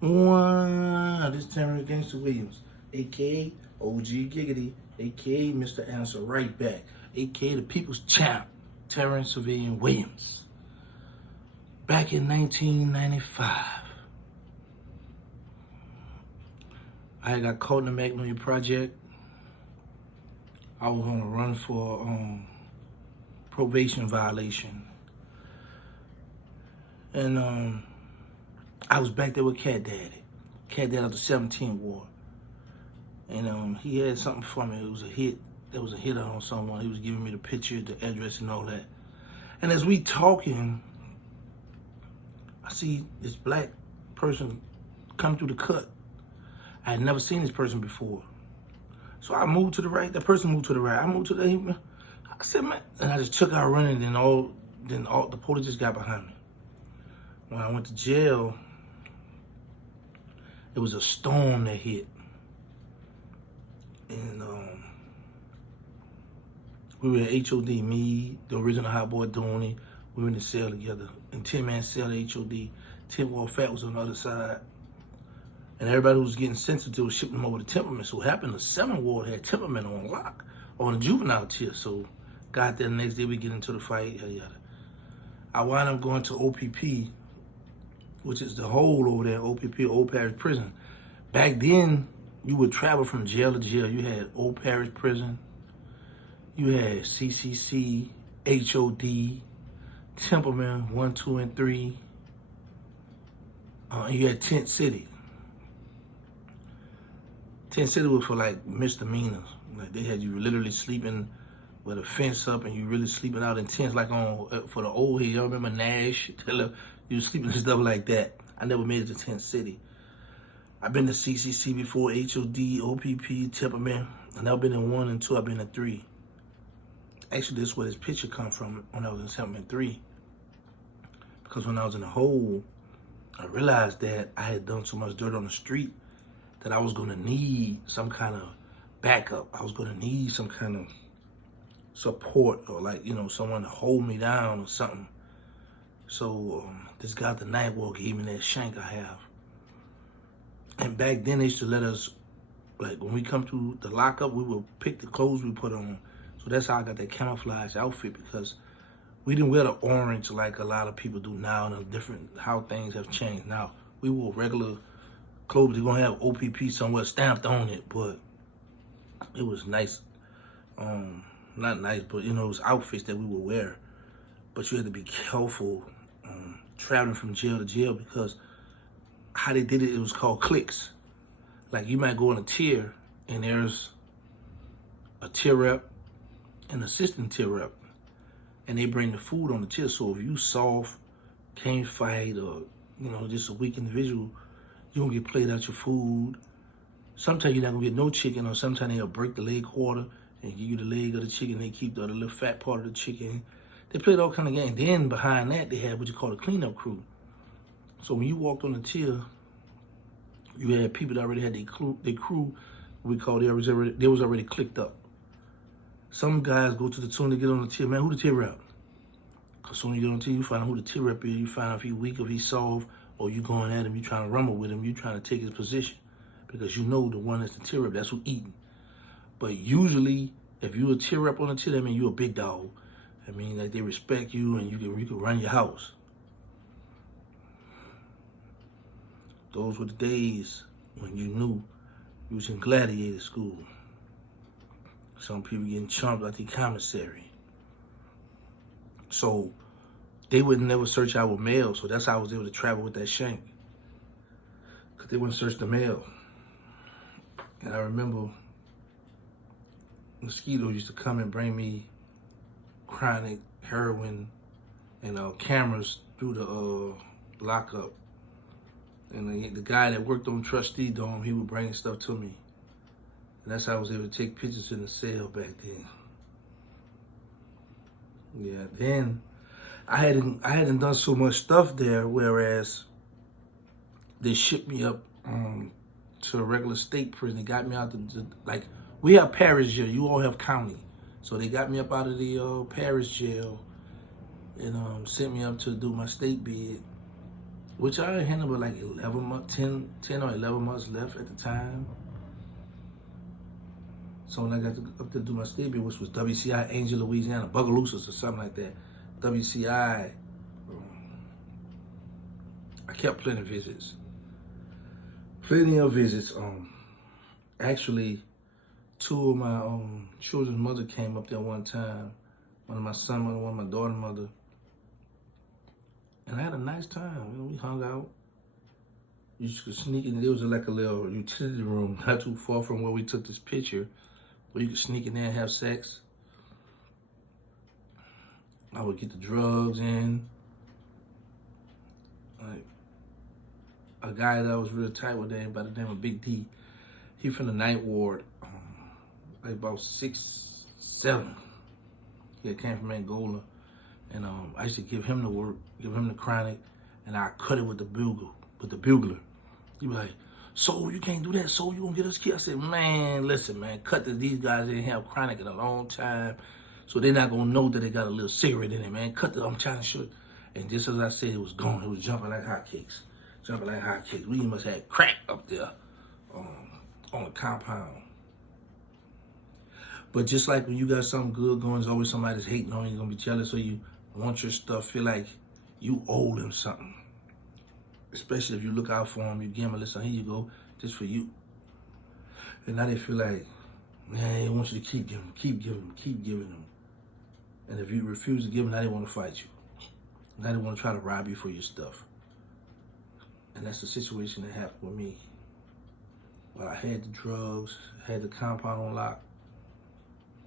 This Terrence Gangster Williams, aka OG Giggity, aka Mr. Answer Right Back, aka the People's Champ, Terrence Civilian Williams. Back in 1995, I had got caught in the Magnolia Project. I was on a run for probation violation. And I was back there with Cat Daddy. Cat Daddy of the 17 Ward. And he had something for me. It was a hit. There was a hit on someone. He was giving me the picture, the address, and all that. And as we talking, I see this black person come through the cut. I had never seen this person before. So I moved to the right. That person moved to the right. I moved to the left. I said, man, and I just took out running. Then all the police just got behind me. When I went to jail, it was a storm that hit. And we were at HOD, me, the original hot boy Dooney. We were in the cell together. And 10-man cell at HOD. 10 Wall Fat was on the other side. And everybody who was getting sensitive was shipping them over to Temperament. So what happened, the 7 Ward had Temperament on lock, on a juvenile tier. So got there the next day, we get into the fight, yada yada. I wound up going to OPP, which is the hole over there, OPP, Old Parish Prison. Back then, you would travel from jail to jail. You had Old Parish Prison, you had CCC, HOD, Temperament 1, 2, and 3. And you had Tent City. Tent City was for like misdemeanors. Like they had you literally sleeping with a fence up and you really sleeping out in tents like on, for the old head. Y'all remember Nash? You was sleeping and stuff like that. I never made it to Tent City. I've been to CCC before, HOD, OPP, Temperament. I've never been in 1 and 2, I've been in 3. Actually, this is where this picture come from when I was in Temperament 3. Because when I was in the hole, I realized that I had done so much dirt on the street that I was gonna need some kind of backup. I was gonna need some kind of support or like, someone to hold me down or something. So this guy at the Ninth Ward gave me that shank I have. And back then they used to let us, like when we come to the lockup, we would pick the clothes we put on. So that's how I got that camouflage outfit, because we didn't wear the orange like a lot of people do now, and different how things have changed. Now, we wore regular clothes. They're gonna have OPP somewhere stamped on it, but it was nice. Not nice, but it was outfits that we would wear. But you had to be careful traveling from jail to jail, because how they did it, it was called cliques. Like you might go in a tier and there's a tier rep and assistant tier rep, and they bring the food on the tier. So if you soft, can't fight, or just a weak individual, you gonna get played out your food. Sometimes you're not gonna get no chicken, or sometimes they'll break the leg quarter and give you the leg of the chicken. They keep the other little fat part of the chicken. They played all kind of games. Then behind that, they had what you call a cleanup crew. So when you walked on the tier, you had people that already had their crew, we call they was already clicked up. Some guys go to the tune to get on the tier. Man, who the tier rep? Because soon you get on the tier, you find out who the tier rep is. You find out if he's weak, if he's soft, or you going at him, you trying to rumble with him, you trying to take his position. Because you know the one that's the tier rep, that's who eating. But usually, if you a tier rep on the tier, that means you a big dog. I mean, like they respect you and you can run your house. Those were the days when you knew you was in gladiator school. Some people getting chumped like the commissary. So they would never search our mail, so that's how I was able to travel with that shank. Because they wouldn't search the mail. And I remember mosquitoes used to come and bring me chronic heroin and cameras through the lockup. And the guy that worked on Trustee Dome, he would bring stuff to me. And that's how I was able to take pictures in the cell back then. Yeah, then I hadn't done so much stuff there, whereas they shipped me up to a regular state prison. They got me out like, we have parish jail, you all have county. So they got me up out of the parish jail and sent me up to do my state bid. which I had about like 11 months, 10 or 11 months left at the time. So when I got up to do my state bid, which was WCI, Angel, Louisiana, Bugaloosas or something like that, WCI, I kept plenty of visits. Plenty of visits. Actually, two of my children's mother came up there one time. One of my son mother, one of my daughter mother. And I had a nice time. You know, we hung out. You could sneak in. There was like a little utility room not too far from where we took this picture, where you could sneak in there and have sex. I would get the drugs in. Like, a guy that I was real tight with by the name of Big D. He from the Ninth Ward, like about 6'7". He came from Angola. And I used to give him the work, give him the chronic, and I cut it with the bugler. He be like, "So you can't do that, so you gonna get us killed?" I said, "Man, listen, man, cut this. These guys didn't have chronic in a long time, so they're not gonna know that they got a little cigarette in it, man. Cut this, I'm trying to shoot." And just as I said, it was gone. It was jumping like hotcakes. We must have crack up there on the compound. But just like when you got something good going, there's always somebody that's hating on you, gonna be jealous of you, want your stuff, feel like you owe them something. Especially if you look out for them, you give them, listen, here you go, just for you. And now they feel like, man, they want you to keep giving them. And if you refuse to give them, now they want to fight you. Now they want to try to rob you for your stuff. And that's the situation that happened with me. Well, I had the drugs, had the compound on lock,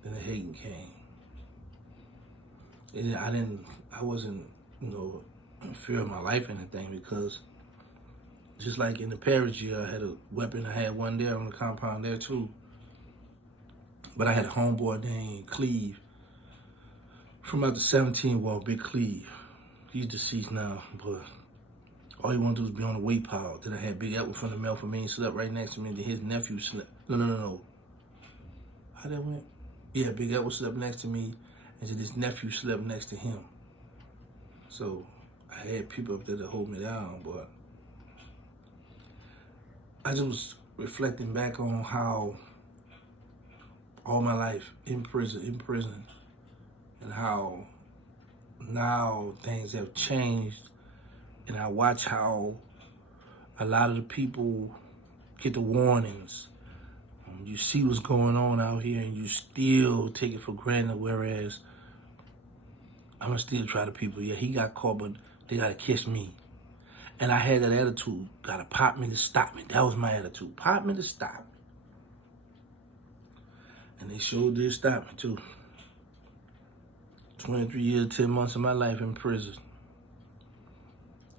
then the hating came. And I wasn't, in fear of my life or anything, because just like in the Paris year, I had a weapon. I had one there on the compound there too. But I had a homeboy named Cleve from out the 17 wall, Big Cleve. He's deceased now, but all he wanted to do was be on the weight pile. Then I had Big Edward from the Melford slept right next to me. Then his nephew slept. No. How that went? Yeah, Big Edward slept next to me, and then his nephew slept next to him. So I had people up there to hold me down, but I just was reflecting back on how all my life in prison, and how now things have changed, and I watch how a lot of the people get the warnings. You see what's going on out here, and you still take it for granted, whereas I'm going to still try to people. Yeah, he got caught, but they got to catch me. And I had that attitude, got to pop me to stop me. That was my attitude, pop me to stop me. And they sure did stop me, too. 23 years, 10 months of my life in prison.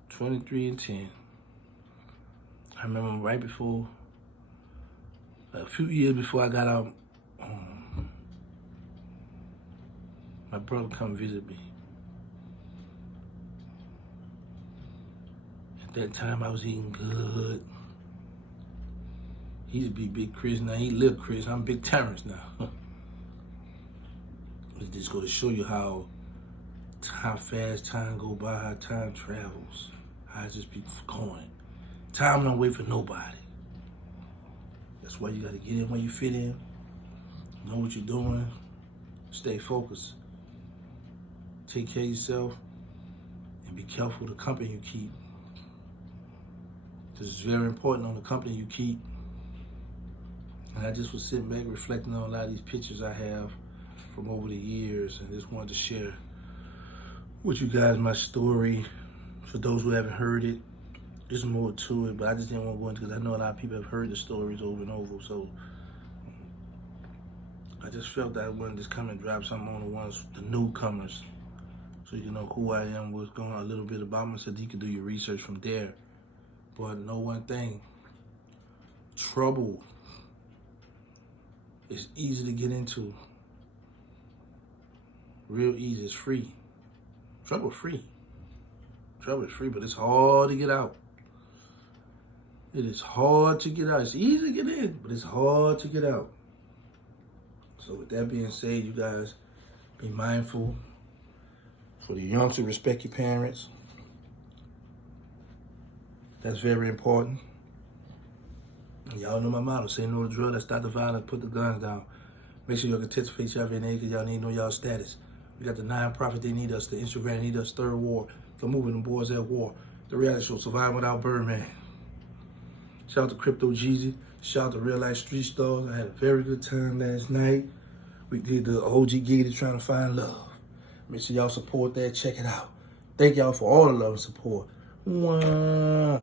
23 and 10. I remember right before, a few years before I got out, my brother come visit me. At that time, I was eating good. He used to be Big Chris, now he Little Chris. I'm Big Terrence now. It just go to show you how fast time go by, how time travels, how it just be going. Time don't wait for nobody. That's why you gotta get in where you fit in, know what you're doing, stay focused, take care of yourself, and be careful the company you keep. This is very important on the company you keep. And I just was sitting back reflecting on a lot of these pictures I have from over the years, and just wanted to share with you guys my story. For those who haven't heard it, there's more to it, but I just didn't want to go into it because I know a lot of people have heard the stories over and over. So I just felt that I wanted to just come and drop something on the newcomers, so you can know who I am, what's going on, a little bit about myself. You can do your research from there. But know one thing: trouble is easy to get into. Real easy. It's free. Trouble free. Trouble is free, but it's hard to get out. It is hard to get out. It's easy to get in, but it's hard to get out. So with that being said, you guys be mindful. For the young to respect your parents. That's very important. Y'all know my motto, say no to drugs, stop the violence, put the guns down. Make sure y'all can test for HIV and AIDS because y'all need to know y'all status. We got the nonprofit, they need us. The Instagram need us. Third War. The moving them boys at war. The reality show, Surviving Without Birdman. Shout out to Crypto Jeezy. Shout out to Real Life Street Stars. I had a very good time last night. We did the OG gig to Trying to Find Love. Make sure y'all support that. Check it out. Thank y'all for all the love and support. Mwah.